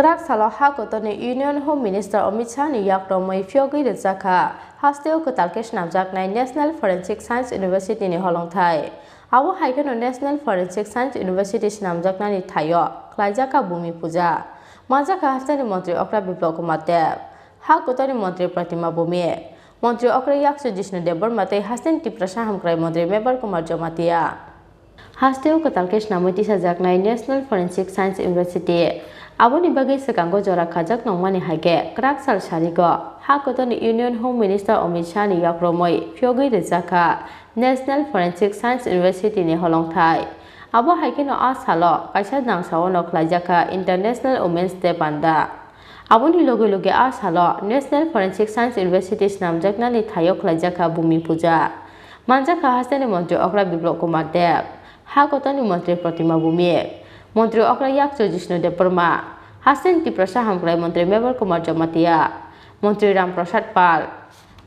Kerak salah hakotoni Union Home Minister Amit Shah ni yak romoi fiogi rezaka hasteo ketalkesh namjak nai National Forensic Science University ni holongthai abo haikeno National Forensic Science University namjak nani thayo klaijaka bumi puja majaka hasteni mantri Okra Biplop Kumar Dev hakotoni mantri Pratima Bumi mantri Okra Yaksu Jishnu Dev Bormate hasten Tiprasa Hamkrai mantri Mebar Kumar Jomatia hasteo ketalkesh namoti sajak nai National Forensic Science University Aboni bagai sekango jora kajak nongmani haike kerak sal sarigo hakotoni Union Home Minister Amit Shah ni yakromoi fiogi rezaka National Forensic Science University ni holongthai abo haike no asalo kaisa nangsawo no klajaka International Women's Day panda aboni loge asalo National Forensic Science University namjakna ni thayo klajaka bumi puja manjaka hasteni mantri Okra Biplop Kumar Dev hakotoni mantri Pratima Bumi Mantri Okra Yaksu Jishnu Dev Burma Hasten Tiprasa Hamkrai Mantri Mebar Kumar Jomatia Mantri Ram Prasad Pal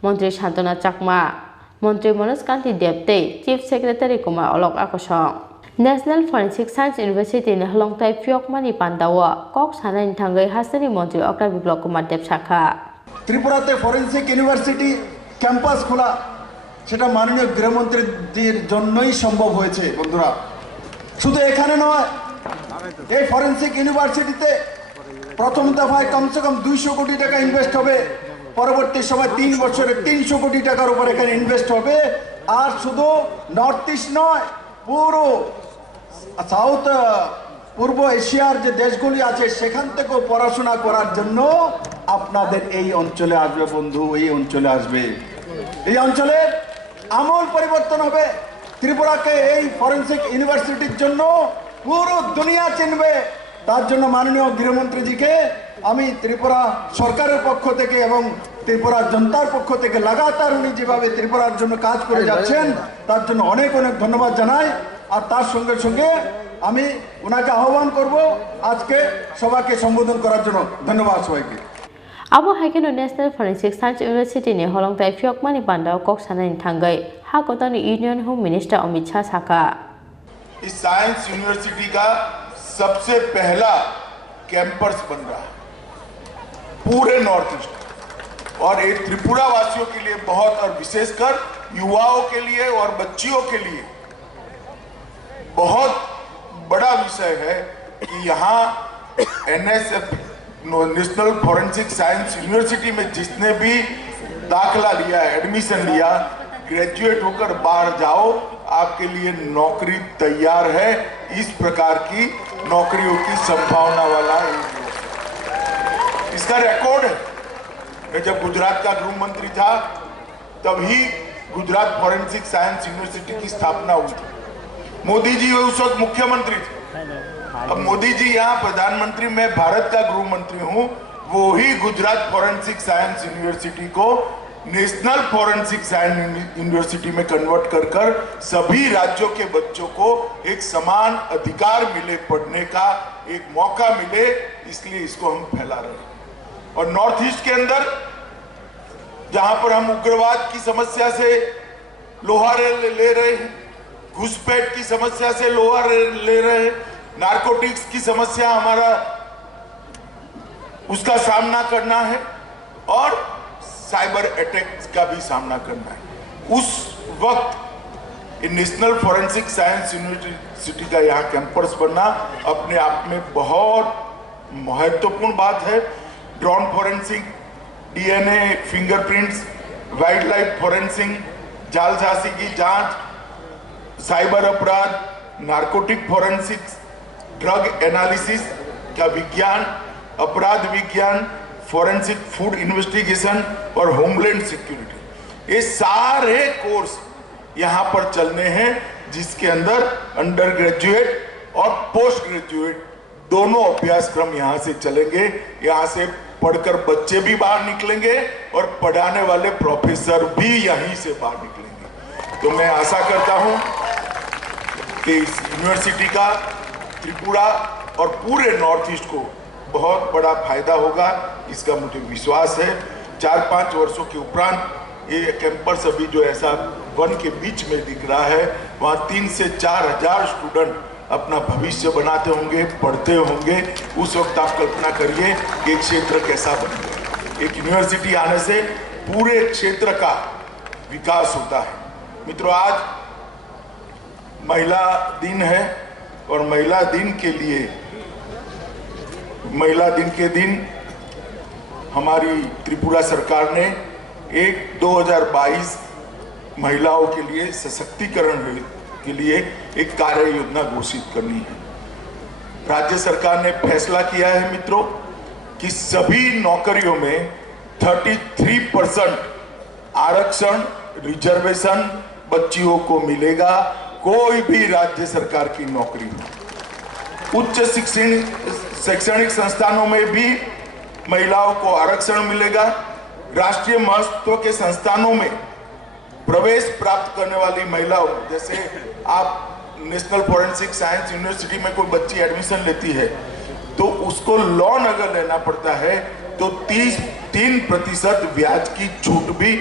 Mantri Shantana Chakma Mantri Manoj Kanti Debte Chief Secretary Kumar Olok Akosong National Forensic Science University ni halongtai fiokmani pandawa kok sanan thangai hasteni Mantri Okra Biplop Kumar Dev Shakha ত্রিপুরাতে forensic university campus খোলা সেটা মাননীয় গৃহমন্ত্রীর জন্যই সম্ভব হয়েছে বন্ধুরা শুধু এখানে নয় এই ফরেনসিক ইউনিভার্সিটিতে প্রথম দফায় কমসে কম 200 কোটি টাকা ইনভেস্ট হবে পরবর্তী সময় 3 বছরে 300 কোটি টাকার উপর এখানে ইনভেস্ট হবে আর শুধু নর্থ ইস্ট নয় পুরো সাউথ পূর্ব এশিয়ার যে দেশগুলি আছে সেখান থেকেও পড়াশোনা করার জন্য আপনাদের এই অঞ্চলে আসবে বন্ধু এই অঞ্চলে আসবে এই অঞ্চলের আমূল পরিবর্তন হবে ত্রিপুরাকে এই ফরেনসিক ইউনিভার্সিটির জন্য পুরো দুনিয়া চিনবে তার জন্য মাননীয় গৃহমন্ত্রীজিকে আমি ত্রিপুরা সরকারের পক্ষ থেকে এবং ত্রিপুরা জনতার পক্ষ থেকে লাগাতার উনি যেভাবে ত্রিপুরার জন্য কাজ করে যাচ্ছেন তার জন্য অনেক অনেক ধন্যবাদ জানাই আর তার সঙ্গে সঙ্গে আমি ওনাকে আহ্বান করব আজকে সবাইকে সম্বোধন করার জন্য ধন্যবাদ সবাইকে Abo haikeno National Forensic Science University ni holongtai fiokmani pandao kok sanan thangai hakotoni Union Home Minister Amit Shah Saka इस साइंस यूनिवर्सिटी का सबसे पहला कैंपस बन रहा है पूरे नॉर्थ ईस्ट और ये त्रिपुरा वासियों के लिए बहुत और विशेषकर युवाओं के लिए और बच्चियों के लिए बहुत बड़ा विषय है कि यहाँ NSF national forensic science university में जिसने भी दाखला लिया एडमिशन लिया ग्रेजुएट होकर बाहर जाओ आपके लिए नौकरी तैयार है इस प्रकार की नौकरियों की संभावना वाला इसका रिकॉर्ड है मैं जब गुजरात का गृह मंत्री था तभी गुजरात फॉरेंसिक साइंस यूनिवर्सिटी की स्थापना हुई थी मोदी जी उस वक्त मुख्यमंत्री थे अब मोदी जी यहाँ प्रधानमंत्री मैं भारत का गृह मंत्री हूँ वो ही गुजरात फॉरेंसिक साइंस यूनिवर्सिटी को नेशनल फॉरेंसिक साइंस यूनिवर्सिटी में कन्वर्ट कर सभी राज्यों के बच्चों को एक समान अधिकार मिले पढ़ने का एक मौका मिले इसलिए इसको हम फैला रहे हैं और नॉर्थ ईस्ट के अंदर जहां पर हम उग्रवाद की समस्या से लोहा ले रहे हैं घुसपैठ की समस्या से लोहा ले रहे हैं नारकोटिक्स की समस्या हमारा उसका सामना करना है और साइबर अटैक्स का भी सामना करना है उस वक्त नेशनल फॉरेंसिक साइंस यूनिवर्सिटी का यहाँ कैंपस बनना अपने आप में बहुत महत्वपूर्ण बात है drone forensic DNA fingerprints wild life forensic जालसाजी की जांच साइबर अपराध नारकोटिक फॉरेंसिक्स ड्रग एनालिसिस का विज्ञान अपराध विज्ञान फॉरेंसिक फूड इन्वेस्टिगेशन और होमलैंड सिक्योरिटी ये सारे कोर्स यहाँ पर चलने हैं जिसके अंदर अंडर ग्रेजुएट और पोस्ट ग्रेजुएट दोनों अभ्यासक्रम यहाँ से चलेंगे यहाँ से पढ़कर बच्चे भी बाहर निकलेंगे और पढ़ाने वाले प्रोफेसर भी यहीं से बाहर निकलेंगे तो मैं आशा करता हूँ कि इस यूनिवर्सिटी का त्रिपुरा और पूरे नॉर्थ ईस्ट को बहुत बड़ा फायदा होगा इसका मुझे विश्वास है 4-5 वर्षों के उपरांत ये कैंपस अभी जो ऐसा वन के बीच में दिख रहा है वहाँ 3 से 4 हजार स्टूडेंट अपना भविष्य बनाते होंगे, पढ़ते होंगे, उस वक्त आप कल्पना करिए कि एक क्षेत्र कैसा बन गया। एक यूनिवर्सिटी आने से पूरे क्षेत्र का विकास होता है। मित्रों, आज महिला दिन है और महिला दिन के दिन हमारी त्रिपुरा सरकार ने 2022 महिलाओं के लिए सशक्तिकरण के लिए एक कार्य योजना घोषित करनी है। राज्य सरकार ने फैसला किया है मित्रों कि सभी नौकरियों में 33% आरक्षण रिजर्वेशन बच्चियों को मिलेगा, कोई भी राज्य सरकार की नौकरी हो। उच्च शैक्षणिक संस्थानों में भी महिलाओं को आरक्षण मिलेगा। राष्ट्रीय महत्व के संस्थानों में प्रवेश प्राप्त करने वाली महिलाओं, जैसे आप नेशनल फॉरेंसिक साइंस यूनिवर्सिटी में कोई बच्ची एडमिशन लेती है तो उसको लोन अगर लेना पड़ता है तो 3% ब्याज की छूट भी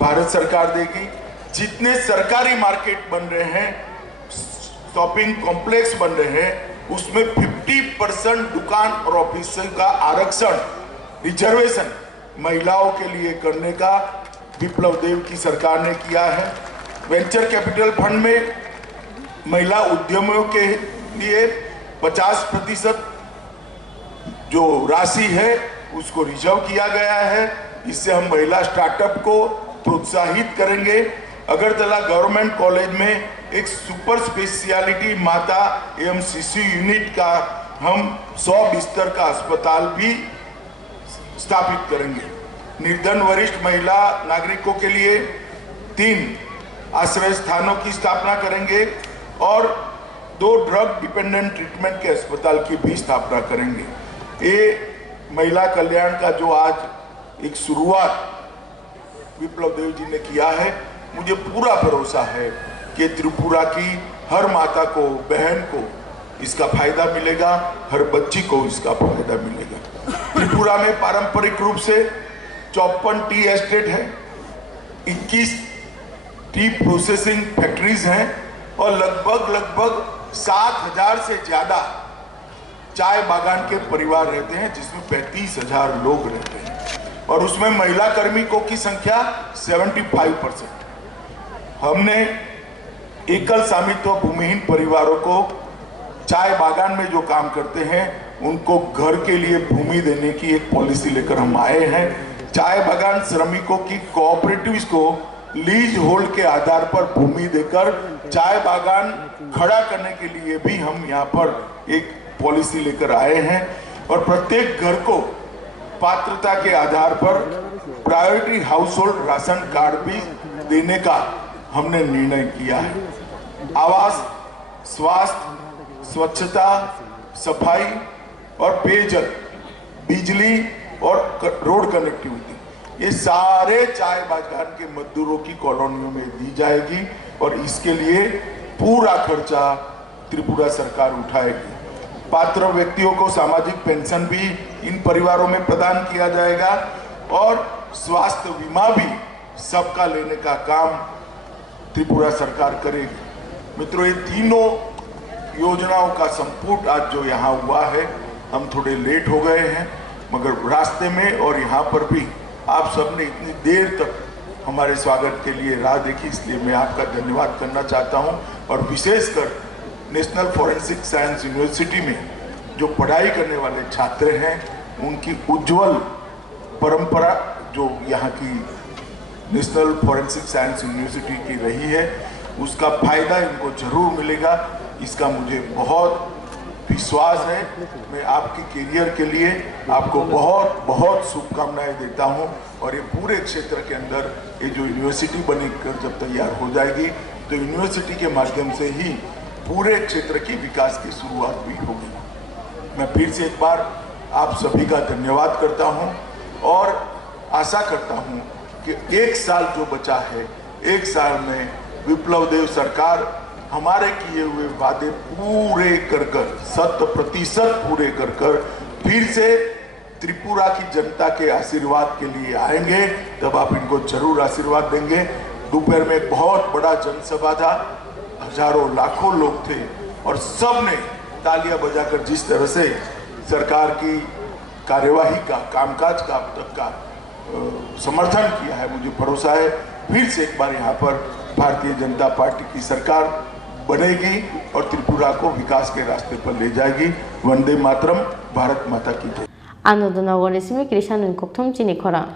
भारत सरकार देगी। जितने सरकारी मार्केट बन रहे हैं, शॉपिंग कॉम्प्लेक्स बन रहे हैं, उसमें 50% दुकान और ऑफिस का आरक्षण रिजर्वेशन महिलाओं के लिए करने का विप्लव देव की सरकार ने किया है। वेंचर कैपिटल फंड में महिला उद्यमियों के लिए 50% जो राशि है उसको रिजर्व किया गया है। इससे हम महिला स्टार्टअप को प्रोत्साहित करेंगे। अगरतला गवर्नमेंट कॉलेज में एक सुपर स्पेशलिटी माता एवं शिशु यूनिट का हम 100 बिस्तर का अस्पताल भी स्थापित करेंगे। निर्धन वरिष्ठ महिला नागरिकों के लिए 3 आश्रय स्थानों की स्थापना करेंगे और 2 ड्रग डिपेंडेंट ट्रीटमेंट के अस्पताल की भी स्थापना करेंगे। ये महिला कल्याण का जो आज एक शुरुआत विप्लव देव जी ने किया है, मुझे पूरा भरोसा है कि त्रिपुरा की हर माता को, बहन को इसका फायदा मिलेगा, हर बच्ची को इसका फायदा मिलेगा। त्रिपुरा में पारंपरिक रूप से 54 टी एस्टेट है, 21 टी प्रोसेसिंग फैक्ट्रीज हैं और लगभग 7,000 से ज्यादा चाय बागान के परिवार रहते हैं, जिसमें 35,000 लोग रहते हैं और उसमें महिला कार्मिकों की संख्या 75%। हमने एकल स्वामित्व भूमिहीन परिवारों को चाय बागान में जो काम करते हैं उनको घर के लिए भूमि देने की एक पॉलिसी लेकर हम आए हैं। चाय बागान श्रमिकों की कोऑपरेटिव्स को लीज होल्ड के आधार पर भूमि देकर चाय बागान खड़ा करने के लिए भी हम यहाँ पर एक पॉलिसी लेकर आए हैं और प्रत्येक घर को पात्रता के आधार पर priority house hold ration card भी देने का हमने निर्णय किया है। आवास, स्वास्थ्य, स्वच्छता, सफाई और पेयजल, बिजली और रोड कनेक्टिविटी, ये सारे चाय बागान के मजदूरों की कॉलोनियों में दी जाएगी और इसके लिए पूरा खर्चा त्रिपुरा सरकार उठाएगी। पात्र व्यक्तियों को सामाजिक पेंशन भी इन परिवारों में प्रदान किया जाएगा और स्वास्थ्य बीमा भी सबका लेने का काम त्रिपुरा सरकार करेगी। मित्रों, ये तीनों योजनाओं का संपुट आज जो यहाँ हुआ है, हम थोड़े लेट हो गए हैं, मगर रास्ते में और यहाँ पर भी आप सबने इतनी देर तक हमारे स्वागत के लिए राह देखी, इसलिए मैं आपका धन्यवाद करना चाहता हूँ। और विशेषकर नेशनल फॉरेंसिक साइंस यूनिवर्सिटी में जो पढ़ाई करने वाले छात्र हैं, उनकी उज्जवल परंपरा जो यहाँ की नेशनल फॉरेंसिक साइंस यूनिवर्सिटी की रही है, उसका फायदा इनको जरूर मिलेगा, इसका मुझे बहुत विश्वास है। मैं आपके करियर के लिए आपको बहुत बहुत शुभकामनाएं देता हूं और ये पूरे क्षेत्र के अंदर ये जो यूनिवर्सिटी बनकर जब तैयार हो जाएगी तो यूनिवर्सिटी के माध्यम से ही पूरे क्षेत्र की विकास की शुरुआत भी होगी। मैं फिर से एक बार आप सभी का धन्यवाद करता हूं और आशा करता हूं कि 1 साल जो बचा है, 1 साल में विप्लव देव सरकार हमारे किए हुए वादे पूरे कर 100% पूरे कर फिर से त्रिपुरा की जनता के आशीर्वाद के लिए आएंगे। तब आप इनको जरूर आशीर्वाद देंगे। दोपहर में एक बहुत बड़ा जनसभा था, हजारों लाखों लोग थे और सब ने तालियां बजाकर जिस तरह से सरकार की कार्यवाही का, कामकाज का अब तक का समर्थन किया है, मुझे भरोसा है फिर से एक बार यहाँ पर भारतीय जनता पार्टी की सरकार बनेगी और त्रिपुरा को विकास के रास्ते पर ले जाएगी। वंदे मातरम, भारत माता की जय। आनंदनगर सिमी कृष्ण कोकथम चिनी खरा।